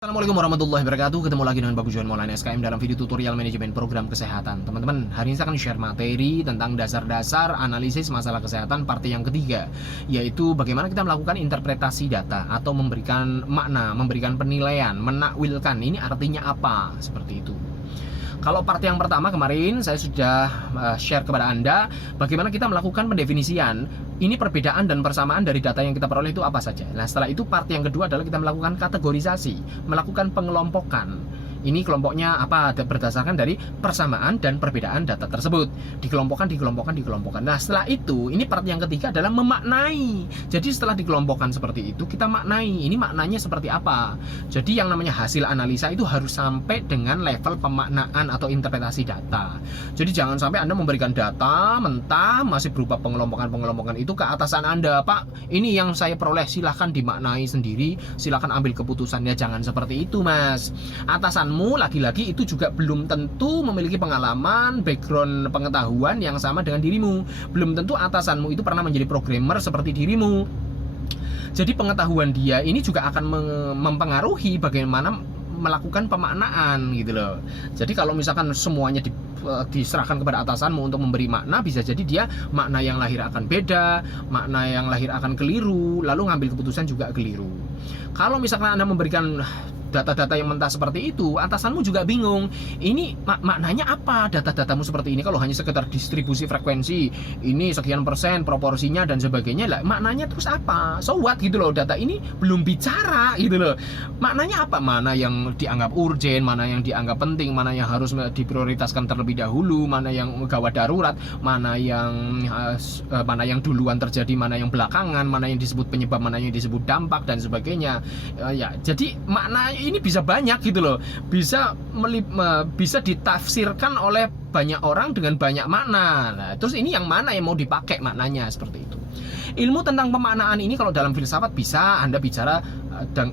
Assalamualaikum warahmatullahi wabarakatuh. Ketemu lagi dengan Bagus Johan Maulana SKM dalam video tutorial manajemen program kesehatan. Teman-teman, hari ini saya akan share materi tentang dasar-dasar analisis masalah kesehatan part yang ketiga, yaitu bagaimana kita melakukan interpretasi data atau memberikan makna, memberikan penilaian, menakwilkan. Ini artinya apa? Seperti itu. Kalau part yang pertama kemarin saya sudah share kepada Anda bagaimana kita melakukan pendefinisian. Ini perbedaan dan persamaan dari data yang kita peroleh itu apa saja. Nah, setelah itu part yang kedua adalah kita melakukan kategorisasi, melakukan pengelompokan. Ini kelompoknya apa? Berdasarkan dari persamaan dan perbedaan data tersebut. Dikelompokkan. Nah, setelah itu, ini part yang ketiga adalah memaknai. Jadi setelah dikelompokkan seperti itu, kita maknai. Ini maknanya seperti apa? Jadi yang namanya hasil analisa itu harus sampai dengan level pemaknaan atau interpretasi data. Jadi jangan sampai Anda memberikan data mentah masih berupa pengelompokan itu ke atasan Anda. Pak, ini yang saya peroleh, silahkan dimaknai sendiri, silahkan ambil keputusannya. Jangan seperti itu, Mas. Atasanmu lagi-lagi itu juga belum tentu memiliki pengalaman, background pengetahuan yang sama dengan dirimu. Belum tentu atasanmu itu pernah menjadi programmer seperti dirimu. Jadi pengetahuan dia ini juga akan mempengaruhi bagaimana melakukan pemaknaan gitu loh. Jadi kalau misalkan semuanya diserahkan kepada atasanmu untuk memberi makna, bisa jadi dia makna yang lahir akan beda, makna yang lahir akan keliru, lalu ngambil keputusan juga keliru. Kalau misalkan Anda memberikan data-data yang mentah seperti itu, atasanmu juga bingung. Ini maknanya apa data-datamu seperti ini? Kalau hanya sekedar distribusi frekuensi, ini sekian persen proporsinya dan sebagainya, lah maknanya terus apa? So what gitu loh, data ini belum bicara gitu loh. Maknanya apa? Mana yang dianggap urgent, mana yang dianggap penting, mana yang harus diprioritaskan terlebih dahulu, mana yang gawat darurat, mana yang duluan terjadi, mana yang belakangan, mana yang disebut penyebab, mana yang disebut dampak dan sebagainya. Ya, jadi makna ini bisa banyak gitu loh, bisa ditafsirkan oleh banyak orang dengan banyak makna. Nah, terus ini yang mana yang mau dipakai maknanya, seperti itu. Ilmu tentang pemaknaan ini kalau dalam filsafat bisa Anda bicara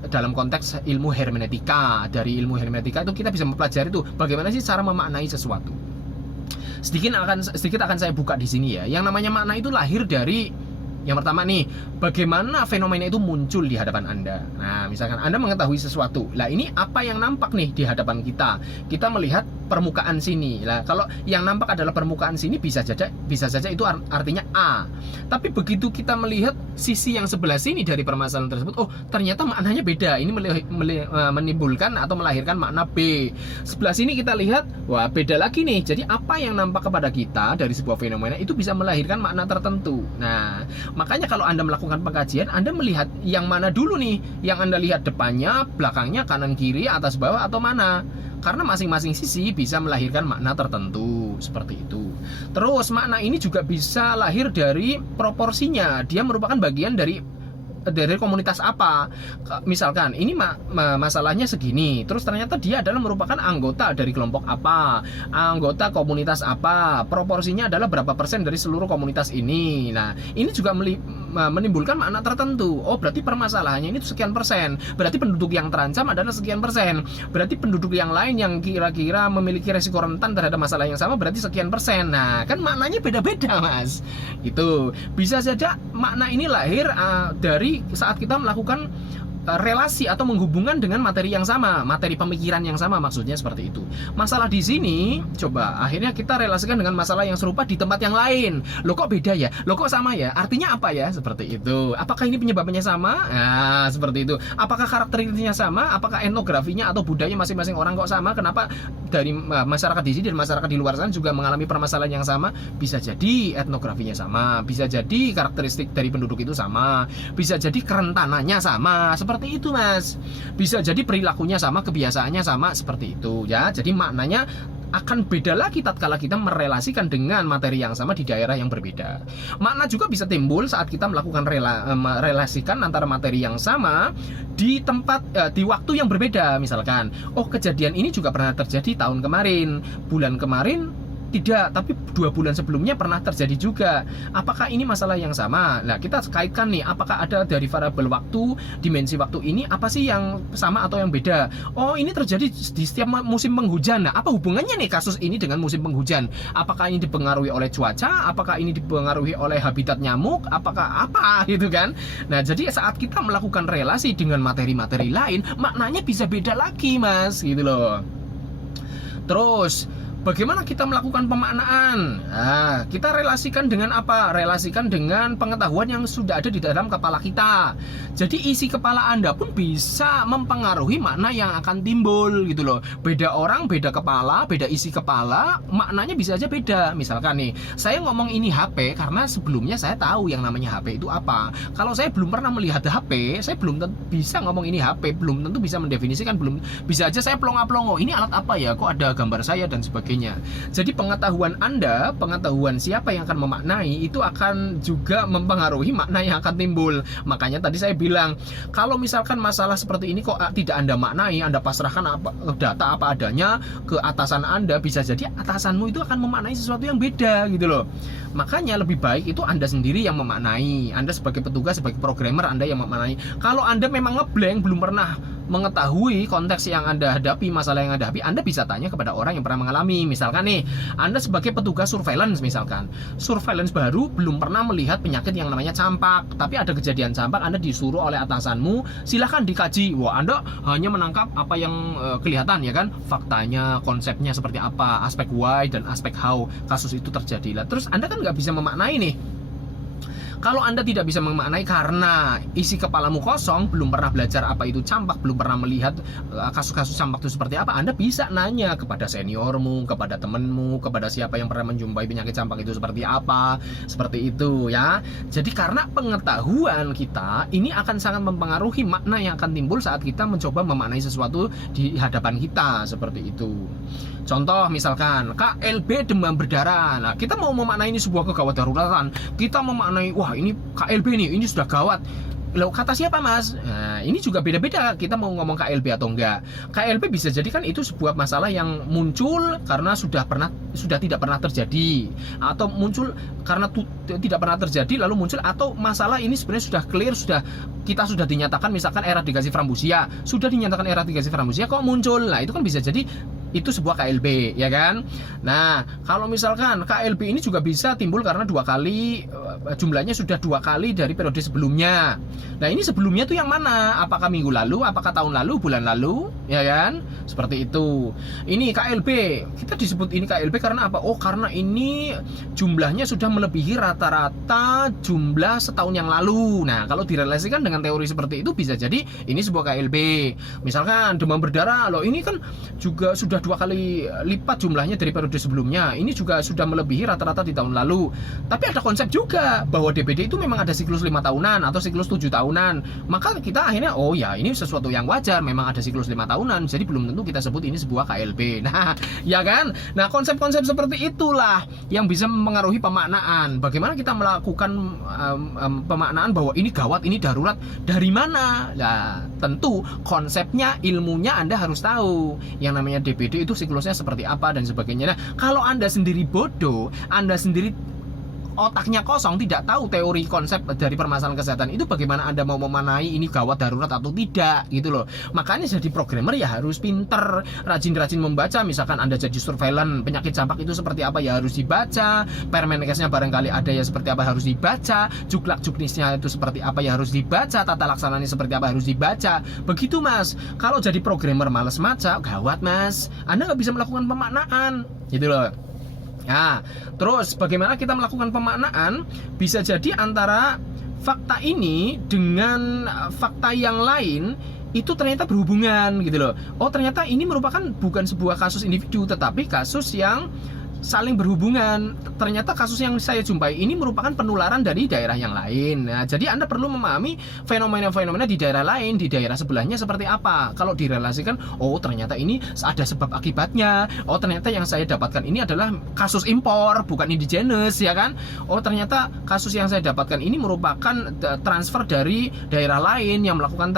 dalam konteks ilmu hermeneutika. Dari ilmu hermeneutika itu kita bisa mempelajari tuh bagaimana sih cara memaknai sesuatu. Sedikit akan saya buka di sini ya. Yang namanya makna itu lahir dari yang pertama nih, bagaimana fenomena itu muncul di hadapan Anda. Nah, misalkan Anda mengetahui sesuatu, lah ini apa yang nampak nih di hadapan kita? Kita melihat permukaan sini. Lah, kalau yang nampak adalah permukaan sini, bisa saja itu artinya A. Tapi begitu kita melihat sisi yang sebelah sini dari permasalahan tersebut, oh ternyata maknanya beda. Ini menimbulkan atau melahirkan makna B. Sebelah sini kita lihat, wah beda lagi nih. Jadi apa yang nampak kepada kita dari sebuah fenomena itu bisa melahirkan makna tertentu. Nah, makanya kalau Anda melakukan pengkajian, Anda melihat yang mana dulu nih? Yang Anda lihat depannya, belakangnya, kanan kiri, atas bawah, atau mana? Karena masing-masing sisi bisa melahirkan makna tertentu, seperti itu. Terus makna ini juga bisa lahir dari proporsinya. Dia merupakan bagian dari komunitas apa. Misalkan ini masalahnya segini, terus ternyata dia adalah merupakan anggota dari kelompok apa, anggota komunitas apa, proporsinya adalah berapa persen dari seluruh komunitas ini. Nah, ini juga menimbulkan makna tertentu. Oh, berarti permasalahannya ini sekian persen, berarti penduduk yang terancam adalah sekian persen, berarti penduduk yang lain yang kira-kira memiliki resiko rentan terhadap masalah yang sama berarti sekian persen. Nah, kan maknanya beda-beda, Mas. Itu bisa saja makna ini lahir dari saat kita melakukan relasi atau menghubungkan dengan materi yang sama, materi pemikiran yang sama, maksudnya seperti itu. Masalah di sini, coba akhirnya kita relasikan dengan masalah yang serupa di tempat yang lain. Loh kok beda ya? Loh kok sama ya? Artinya apa ya? Seperti itu. Apakah ini penyebabnya sama? Nah, seperti itu. Apakah karakteristiknya sama? Apakah etnografinya atau budaya masing-masing orang kok sama? Kenapa dari masyarakat di sini dan masyarakat di luar sana juga mengalami permasalahan yang sama? Bisa jadi etnografinya sama, bisa jadi karakteristik dari penduduk itu sama, bisa jadi kerentanannya sama, seperti itu, Mas. Bisa jadi perilakunya sama, kebiasaannya sama, seperti itu ya. Jadi maknanya akan beda lagi tatkala kita merelasikan dengan materi yang sama di daerah yang berbeda. Makna juga bisa timbul saat kita melakukan merelasikan antara materi yang sama di tempat di waktu yang berbeda. Misalkan, oh kejadian ini juga pernah terjadi tahun kemarin, bulan kemarin, Tidak, tapi 2 bulan sebelumnya pernah terjadi juga. Apakah ini masalah yang sama? Nah, kita kaitkan nih, apakah ada dari variabel waktu, dimensi waktu ini, apa sih yang sama atau yang beda? Oh, ini terjadi di setiap musim penghujan. Nah, apa hubungannya nih kasus ini dengan musim penghujan? Apakah ini dipengaruhi oleh cuaca? Apakah ini dipengaruhi oleh habitat nyamuk? Apakah apa gitu kan? Nah, jadi saat kita melakukan relasi dengan materi-materi lain, maknanya bisa beda lagi, Mas, gitu loh. Terus bagaimana kita melakukan pemaknaan? Nah, kita relasikan dengan apa? Relasikan dengan pengetahuan yang sudah ada di dalam kepala kita. Jadi isi kepala Anda pun bisa mempengaruhi makna yang akan timbul gitu loh. Beda orang, beda kepala, beda isi kepala, maknanya bisa aja beda. Misalkan nih, saya ngomong ini HP karena sebelumnya saya tahu yang namanya HP itu apa. Kalau saya belum pernah melihat HP, saya belum tentu bisa ngomong ini HP, belum tentu bisa mendefinisikan, belum bisa aja saya plonga-plongo, ini alat apa ya? Kok ada gambar saya dan sebagainya. Jadi pengetahuan Anda, pengetahuan siapa yang akan memaknai itu akan juga mempengaruhi makna yang akan timbul. Makanya tadi saya bilang, kalau misalkan masalah seperti ini kok tidak Anda maknai, Anda pasrahkan data apa adanya ke atasan Anda, bisa jadi atasanmu itu akan memaknai sesuatu yang beda gitu loh. Makanya lebih baik itu Anda sendiri yang memaknai. Anda sebagai petugas, sebagai programmer, Anda yang memaknai. Kalau Anda memang ngeblank, belum pernah mengetahui konteks yang Anda hadapi, masalah yang Anda hadapi, Anda bisa tanya kepada orang yang pernah mengalami. Misalkan nih, Anda sebagai petugas surveillance misalkan, surveillance baru belum pernah melihat penyakit yang namanya campak, tapi ada kejadian campak, Anda disuruh oleh atasanmu, silahkan dikaji. Wah, Anda hanya menangkap apa yang kelihatan ya kan, faktanya, konsepnya seperti apa, aspek why dan aspek how kasus itu terjadi. Lah, terus Anda kan nggak bisa memaknai nih. Kalau Anda tidak bisa memaknai karena isi kepalamu kosong, belum pernah belajar apa itu campak, belum pernah melihat kasus-kasus campak itu seperti apa, Anda bisa nanya kepada seniormu, kepada temanmu, kepada siapa yang pernah menjumpai penyakit campak itu seperti apa, seperti itu ya. Jadi karena pengetahuan kita ini akan sangat mempengaruhi makna yang akan timbul saat kita mencoba memaknai sesuatu di hadapan kita, seperti itu. Contoh misalkan KLB demam berdarah. Nah, kita mau memaknai ini sebuah kegawat daruratan. Kita memaknai, wah ini KLB nih, ini sudah gawat. Loh, kata siapa mas? Nah, ini juga beda-beda kita mau ngomong KLB atau enggak. KLB bisa jadi kan itu sebuah masalah yang muncul karena sudah tidak pernah terjadi, atau muncul karena tidak pernah terjadi lalu muncul, atau masalah ini sebenarnya sudah clear, kita sudah dinyatakan misalkan eradikasi frambusia, sudah dinyatakan eradikasi frambusia kok muncul. Nah, itu kan bisa jadi itu sebuah KLB ya kan. Nah, kalau misalkan KLB ini juga bisa timbul karena 2 kali, jumlahnya sudah 2 kali dari periode sebelumnya. Nah, ini sebelumnya tuh yang mana? Apakah minggu lalu, apakah tahun lalu, bulan lalu, ya kan? Seperti itu. Ini KLB, kita disebut ini KLB karena apa? Oh, karena ini jumlahnya sudah melebihi rata-rata jumlah setahun yang lalu. Nah, kalau direlasikan dengan teori seperti itu bisa jadi ini sebuah KLB. Misalkan demam berdarah, loh ini kan juga sudah 2 kali lipat jumlahnya dari periode sebelumnya. Ini juga sudah melebihi rata-rata di tahun lalu. Tapi ada konsep juga bahwa DBD itu memang ada siklus 5 tahunan atau siklus 7 tahunan. Maka kita akhirnya, oh ya ini sesuatu yang wajar, memang ada siklus 5 tahunan, jadi belum tentu kita sebut ini sebuah KLB. Nah, ya kan? Nah, konsep-konsep seperti itulah yang bisa mempengaruhi pemaknaan. Bagaimana kita melakukan pemaknaan bahwa ini gawat, ini darurat, dari mana? Nah, tentu konsepnya, ilmunya Anda harus tahu. Yang namanya DBD itu siklusnya seperti apa dan sebagainya. Nah, kalau Anda sendiri bodoh, Anda sendiri otaknya kosong, tidak tahu teori konsep dari permasalahan kesehatan itu, bagaimana Anda mau memanai ini gawat darurat atau tidak gitu loh. Makanya jadi programmer ya harus pinter, rajin-rajin membaca. Misalkan Anda jadi surveillance, penyakit campak itu seperti apa ya harus dibaca, Permenkesnya barangkali ada ya seperti apa harus dibaca, juklak juknisnya itu seperti apa ya harus dibaca, tata laksananya seperti apa harus dibaca. Begitu mas. Kalau jadi programmer males baca, gawat mas, Anda nggak bisa melakukan pemaknaan gitu loh. Nah, terus bagaimana kita melakukan pemaknaan? Bisa jadi antara fakta ini dengan fakta yang lain itu ternyata berhubungan gitu loh. Oh, ternyata ini merupakan bukan sebuah kasus individu, tetapi kasus yang saling berhubungan. Ternyata kasus yang saya jumpai ini merupakan penularan dari daerah yang lain. Nah, jadi Anda perlu memahami fenomena-fenomena di daerah lain, di daerah sebelahnya seperti apa. Kalau direlasikan, oh ternyata ini ada sebab akibatnya. Oh ternyata yang saya dapatkan ini adalah kasus impor, bukan indigenous ya kan. Oh ternyata kasus yang saya dapatkan ini merupakan transfer dari daerah lain yang melakukan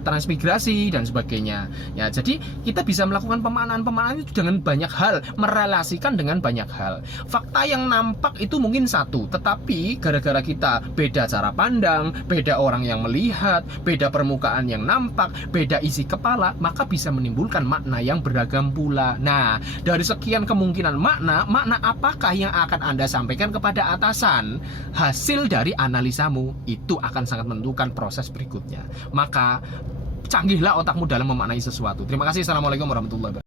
transmigrasi dan sebagainya. Ya, jadi kita bisa melakukan pemaknaan itu dengan banyak hal, merelasikan berkaitan dengan banyak hal. Fakta yang nampak itu mungkin satu, tetapi gara-gara kita beda cara pandang, beda orang yang melihat, beda permukaan yang nampak, beda isi kepala, maka bisa menimbulkan makna yang beragam pula. Nah, dari sekian kemungkinan makna apakah yang akan Anda sampaikan kepada atasan? Hasil dari analisamu itu akan sangat menentukan proses berikutnya. Maka canggihlah otakmu dalam memaknai sesuatu. Terima kasih. Assalamualaikum warahmatullahi wabarakatuh.